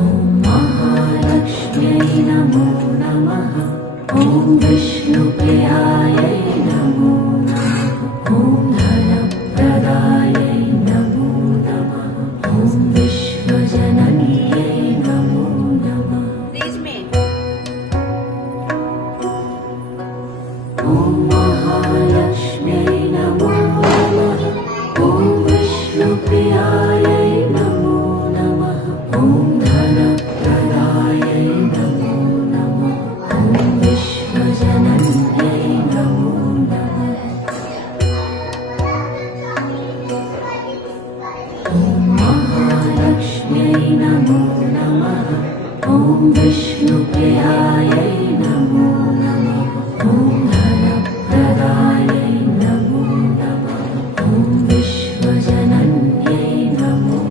ॐ महालक्ष्म्यै नमो नमः। ॐ विष्णुप्रियायै नमो नमः। ॐ धनप्रदायै नमो नमः। ॐ विश्वजनन्यै नमो नमः। ॐ महालक्ष्म्यै नमो नमः। ॐ विष्णुप्रियायै नमो नमः। ॐ धनप्रदायै नमो नमः। ॐ विश्वजनन्यै नमो नमः। ॐ महालक्ष्म्यै नमो नमः। ॐ विष्णुप्रियायै